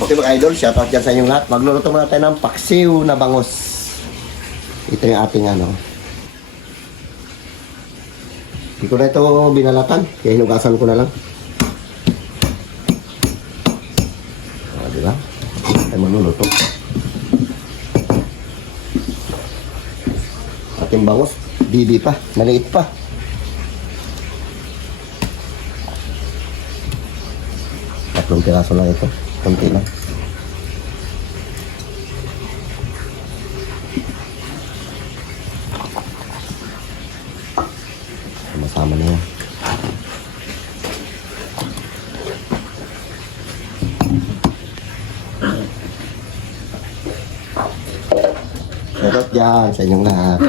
Okay mga idol, shoutout dyan sa inyong lahat. Magluluto muna tayo ng paksiw na bangus. Ito yung ating ano. Hindi ko na ito binalatan, kaya hinugasan ko na lang. O, diba? Tayo magluluto. Ating bangus, bibi pa, maliit pa. Tatlong piraso lang ito. Kunti lang. Sama-sama na yan. Sarap dyan sa inyong lahat.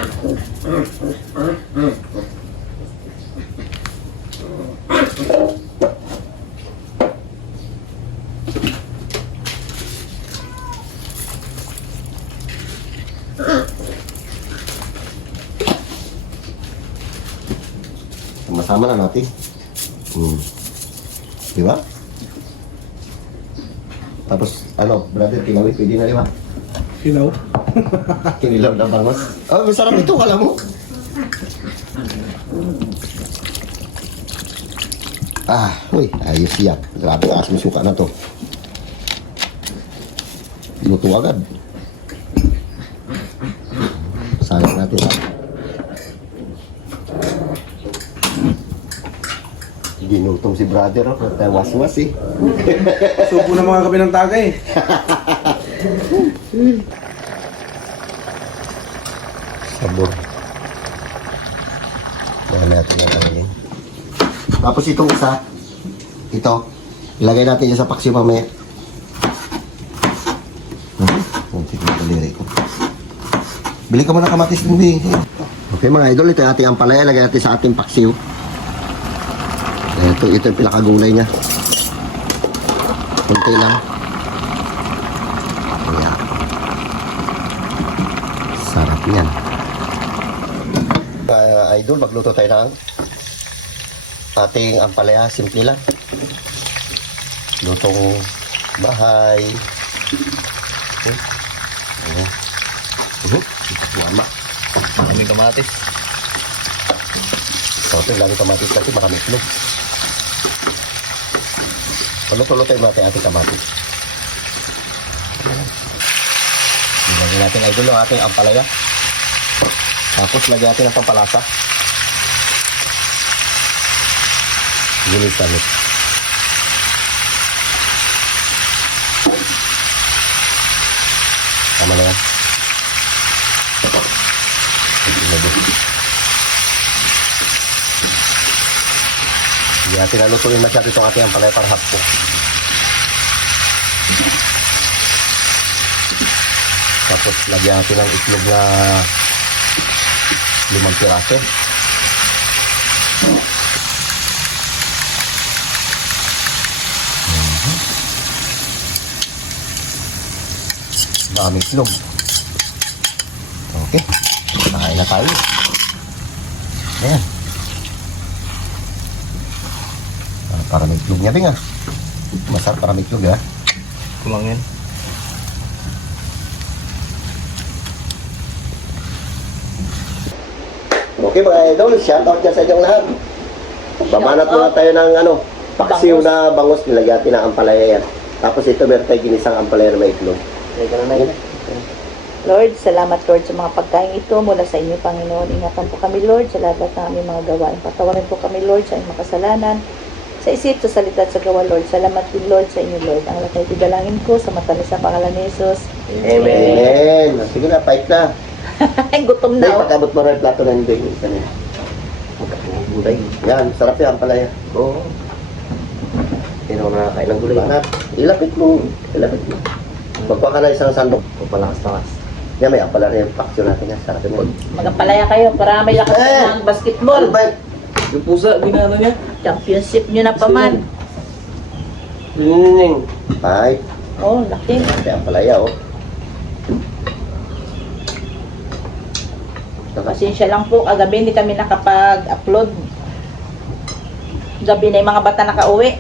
Sama-sama na natin. Di ba? Tapos, ano, brother, kinawin, pwede na, di ba? Kinaw? Kinilaw na bangos. Oh, masarap ito, kala mo. Ah, uy, ayos yan. Grabe, taas mo suka na to. Luto agad. Sayang natin ha. Ginutong si brother, oh. Was-was eh. Subo na mga kape ng tagay. Sabor. Yan natin na lang. Tapos itong isa, ito, ilagay natin yan sa paksiw mamaya. Kunti ko kaliri ko. Bili ka muna kamatis din, Bing. Okay mga idol, ito yung ating ampalaya. Lagay natin sa ating paksiw. Ito yung pinakagulay niya. Kunti lang. Ayan. Sarap yan. Idol, magluto tayo ng ating ampalaya. Simple lang. Lutong bahay. Okay. Wala. Maraming kamatis. Okay, lagi kamatis kasi maraming itlog. Paluto-luto yung natin ating kamatis. Lagyan natin idol ang ating ampalaya. Tapos lagyan natin ang pampalasa. Ginit-ginit. Tama na yan. Hindi natin nalutuin masyado itong ating ampalaya para happo. Tapos lagyan natin ng itlog na 5 piraso. Daming itlog. Okay. Nakain na tayo. Ayan. Para may itlog niya, Bing, ah. Masarap para may itlog, ah. Kumangin. Okay mga idol, shoutout dyan sa inyong lahat. Babanat muna tayo ng ano, paksiw na bangus. Nilagyan natin ng ampalaya yan. Tapos ito meron tayo ginisang ampalaya na may itlog. Lord, salamat Lord sa mga pagkain ito mula sa inyo, Panginoon. Ingatan po kami, Lord, sa lahat ng aming mga gawain. Patawarin po kami, Lord, sa aming makasalanan. Sa isip, sa salita, sa gawa, Lord. Salamat din, Lord, sa inyo, Lord. Ang lahat ay tidalangin ko sa matamis sa pangalan ni Jesus. Amen. Sige na, fight na. Ay, gutom Ay, na. pagkabot mo rin yung plato na hindi. Gulay. Yan, sarap yan, ampalaya. Oo. Hindi naman nakakain ng gulay. Banat. Ilapit mo. Ilapit mo. Magpa ka na isang sandok. Pagpalakas-takas. Yan, may ampalaya yung paksyo natin yan. Sarap yun. Magpalaya kayo para may lakas ng basketball. Ano ba yun? Yung pusa, ginano niya? Championship nyo na pa man. Pinining. Ay. Oh, laki. May ampalaya, oh. Pasensya lang po, kagabi hindi kami nakapag-upload. Gabi na yung mga bata nakauwi.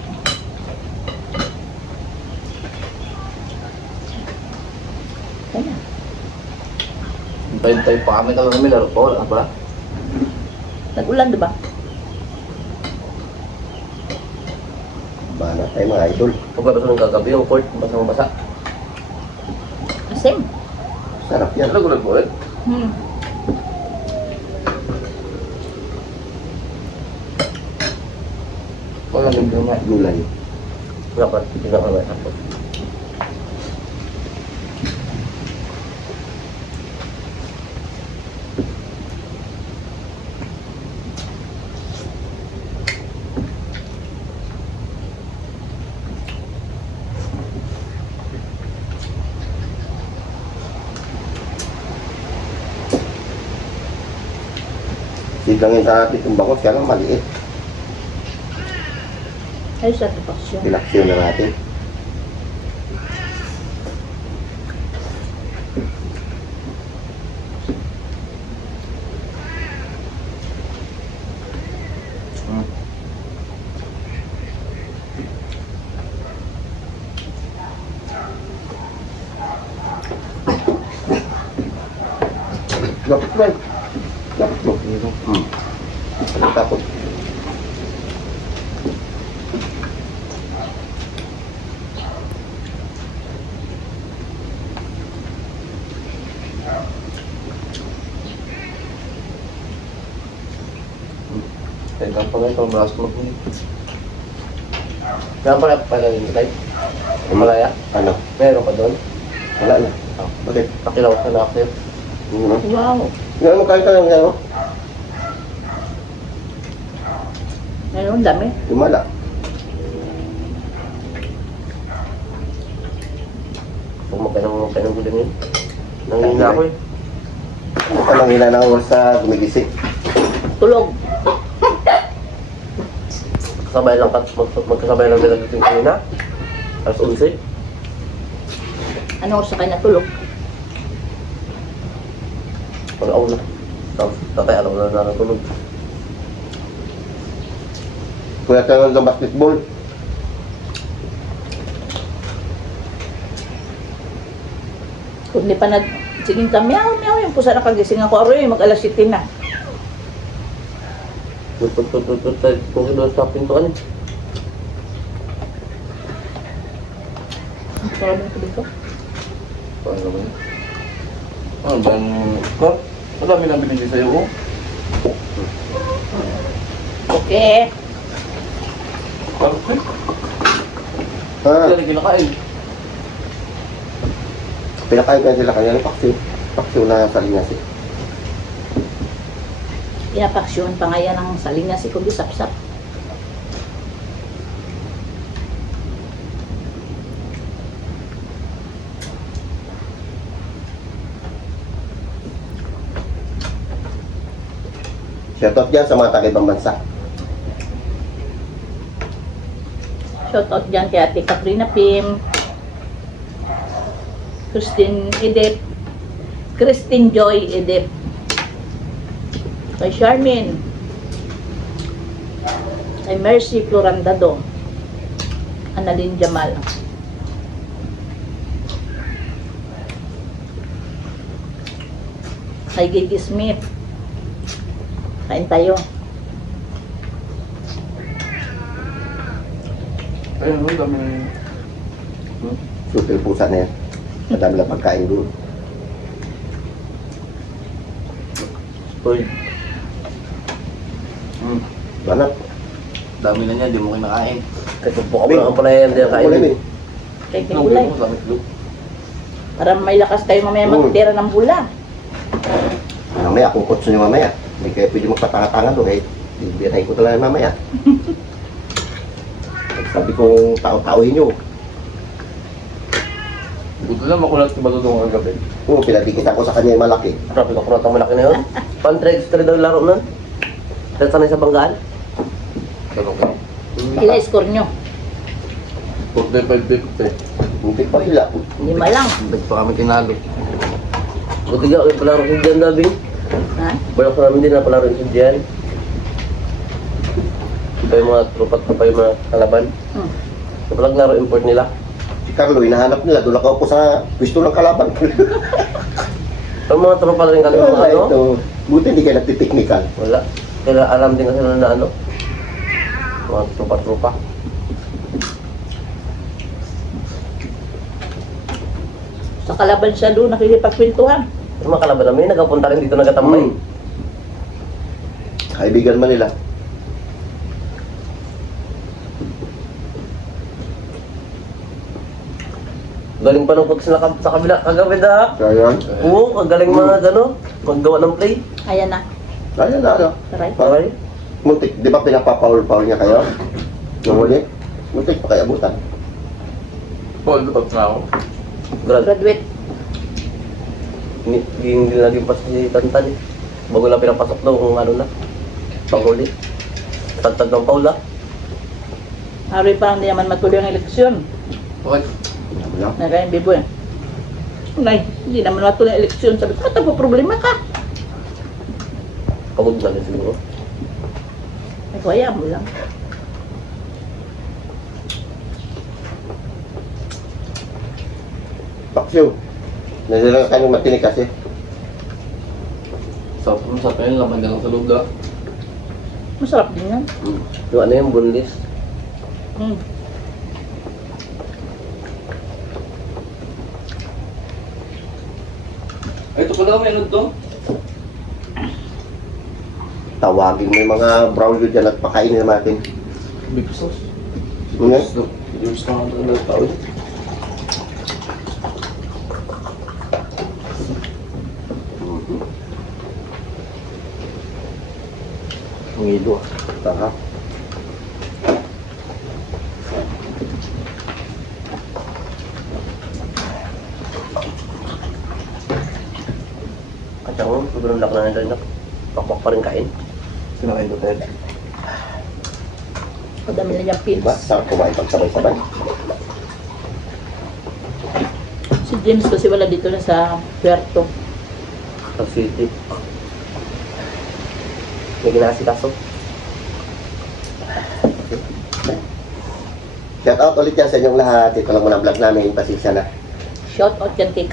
Tayo pa kami talaga kami laro po. Wala ba? Nag-ulan, di ba? Bana tayo mga idol. Pagkabasa ng kagabi yung court, basang-basa. Same. Sarap yan. Ano gulat mo ulit? Hmm. Wala nang gama. Gulay. Dapat, hindi na kami tapos. Sidangin sa atin yung bangos, kaya lang maliit. Ay, satisfaction. Pinaksiyon na natin. Lapit lang. Lapit mo. Tapos. Kaya pa nga ito, malas mo po. Kaya pala pala yung tayo. Malaya. Ano? Meron pa doon. Wala na. Bakit? Pakilaw ka na ako. Ano? Wow. Ngayon mo kahit anong ano? Ngayon, dami. Lumala. Pumakay ng guling yun. Nangina ako eh. Ano ka lang ilan na oras sa gumigising? Tulog. Kasabay lang magkasabay lang nila dito yung kanina. Alas 11. Ano oras sa kanya tulog? Pag-aw na. Tapos tatay alam na natulog. Kuya tayo ng basketball. Kung di pa siging ka, meow, meow, yung pusa nakagising ako, aroy, mag-alas 7 na. Tututututut. Kung doon sa pintuan eh. Sarap ng tubig ko. Paano ba yun? Ano ba yung... Kar? Madami nang binigay sa'yo ko. Okay. Kar? Ha? Hindi na kinakain. Pinakain ka sila kanya ng paksiw. Paksiw na sa linyas eh. Pinapaksyon pa nga yan ang saling na si kundi sapsap. Shoutout dyan sa mga taga-ibang bansa. Shoutout dyan kay Ate Katrina Pim, Christine Joy Edep, kay Charmin, kay Mercy Florandado, Annalyn Jamal, kay Gigi Smith. Kain tayo. Ayun, ang dami na yun. Sutil pusa na yan. Madami lang pagkain doon. Uy. Banat. Dami na niya, di mo kinakain. Kasi buka mo lang ang pala yan, di kain. Ulit eh. Kay gulay. Para may lakas tayo mamaya magtira ng bula. Mamaya, kung kutso nyo mamaya. Hindi kayo pwede magpatanga-tanga doon. Eh, bibigay ko talaga mamaya. Sabi kong tao-taohin nyo. Buto lang makulat si Batutong ang gabi. Oo, pinadikit ako sa kanya yung malaki. Grabe ka kulat ang malaki na yun. Pan-3x3 daw yung laro nun. Dahil sanay sa banggaan. Ganun ka. Ila score nyo. 45-50. Hindi pa sila. 5 lang. Ba't pa kami tinalo? Buti ka, kayo palaro si Diyan Dabing. Ha? Balak sa namin din na palaro si Diyan. Ito yung mga trupat pa yung mga kalaban. Ito palang laro import nila. Si Carlo, hinahanap nila. Doon nakaupo sa pwesto ng kalaban. Ang mga tropa rin kami mga Wala ano. ito. Buti hindi kayo nagtiteknikal. Wala. Kaya alam din kasi na ano. Mga tropa-tropa. Sa kalaban siya doon, nakikipagkwentuhan. Yung mga kalaban namin, nagkapunta rin dito nagkatamay. Kaibigan man nila. Galing pa nung pag sa kabila kagabi da. Kaya, Oo, kagaling mga ano, maggawa ng play. Ayan na. kaya na ano. Right? Okay? Muntik, di ba pinapapaul-paul niya kayo? Yung huli? Muntik pa kayo abutan. Hold up na ako. Graduate. Hindi lagi pa si Tantan eh. Bago lang pinapasok daw kung ano na. Panghuli. Tagtag ng Paula. Hari pa hindi naman matuloy ang eleksyon. Okay. Wala. Nagayang bibo eh. Nay, hindi naman matuloy ang eleksyon. Sabi ko, po problema ka. Pagod na rin siguro. Ay, kaya mo lang. Paksyo. Nandiyan kayo matinig kasi. Sa pen, laman ka lang sa loob da. Masarap din yan. Yung ano yung bunlis. Mm. Ay, ito pala, may ano to? Tawagin mo yung mga brown yun dyan at pakainin natin. Big sauce. Nga? Yung sa mga tao. Ang ilo ah. Tara. At saka sobrang laki na nila. Pakpak pa rin kain. Sino kayo Ted? Ang dami na niyang pins. Diba? Sarap kumain pag sabay-sabay. Si James kasi wala dito na sa Puerto. Sa city. May ginasikaso. Shout out ulit yan sa inyong lahat. Ito lang muna vlog namin. Pasensya na. Shout out yan kay